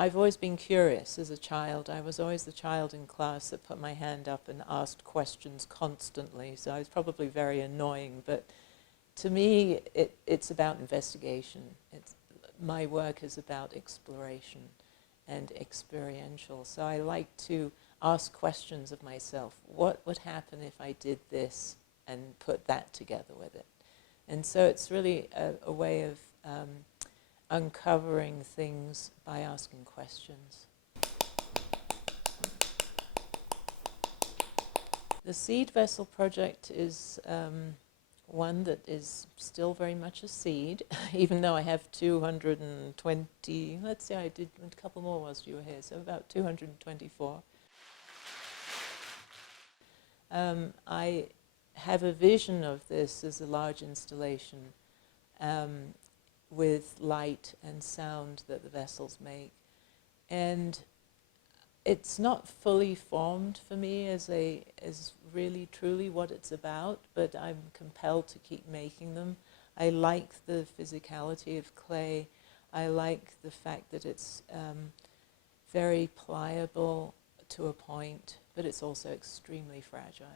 I've always been curious as a child. I was always the child in class that put my hand up and asked questions constantly, so I was probably very annoying, but to me it's about investigation. My work is about exploration and experiential, so I like to ask questions of myself. What would happen if I did this and put that together with it? And so it's really a way of uncovering things by asking questions. The Seed Vessel project is one that is still very much a seed, even though I have 220, let's say I did a couple more whilst you were here, so about 224. I have a vision of this as a large installation with light and sound that the vessels make. And it's not fully formed for me as really truly what it's about, but I'm compelled to keep making them. I like the physicality of clay. I like the fact that it's very pliable to a point, but it's also extremely fragile.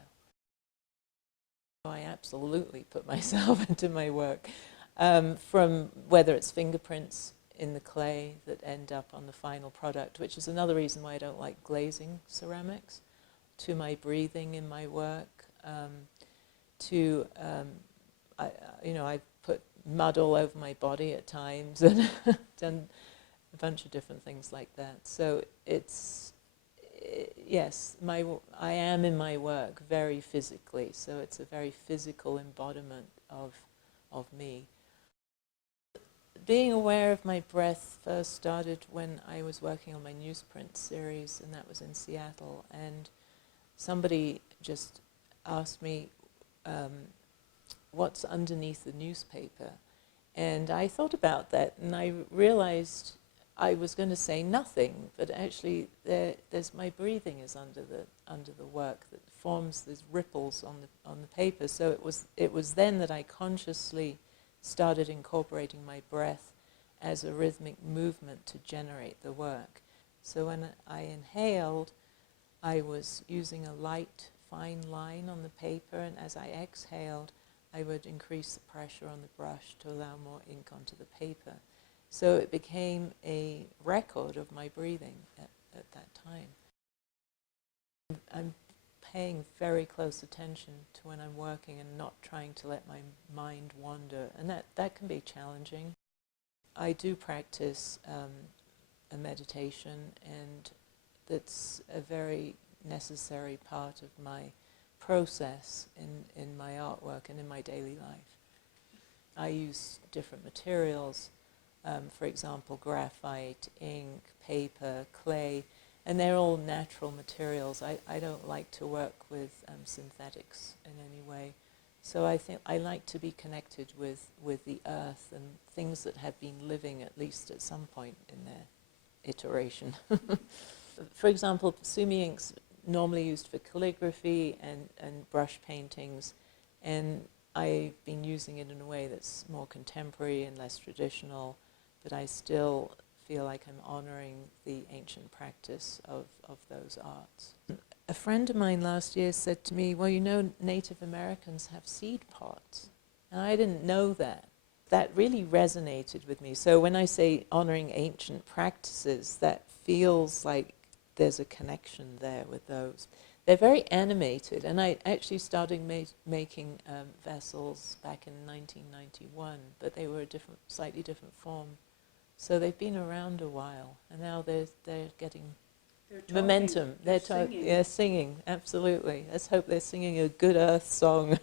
I absolutely put myself into my work, from whether it's fingerprints in the clay that end up on the final product, which is another reason why I don't like glazing ceramics, to my breathing in my work, I've put mud all over my body at times and done a bunch of different things like that. So yes, I am in my work very physically, so it's a very physical embodiment of me. Being aware of my breath first started when I was working on my newsprint series, and that was in Seattle, and somebody just asked me what's underneath the newspaper, and I thought about that, and I realized I was going to say nothing, but actually there's my breathing is under the work that forms these ripples on the paper. So it was then that I consciously started incorporating my breath as a rhythmic movement to generate the work. So when I inhaled, I was using a light, fine line on the paper, and as I exhaled, I would increase the pressure on the brush to allow more ink onto the paper. So it became a record of my breathing at that time. I'm paying very close attention to when I'm working and not trying to let my mind wander, and that can be challenging. I do practice a meditation, and that's a very necessary part of my process in my artwork and in my daily life. I use different materials, for example, graphite, ink, paper, clay, and they're all natural materials. I don't like to work with synthetics in any way. So I think I like to be connected with the earth and things that have been living at least at some point in their iteration. For example, sumi ink's normally used for calligraphy and brush paintings, and I've been using it in a way that's more contemporary and less traditional, but I still feel like I'm honoring the ancient practice of those arts. A friend of mine last year said to me, well, you know, Native Americans have seed pots. And I didn't know that. That really resonated with me. So when I say honoring ancient practices, that feels like there's a connection there with those. They're very animated, and I actually started making vessels back in 1991, but they were a slightly different form. So they've been around a while, and now they're getting momentum. They're singing. Yeah, singing, absolutely. Let's hope they're singing a good earth song.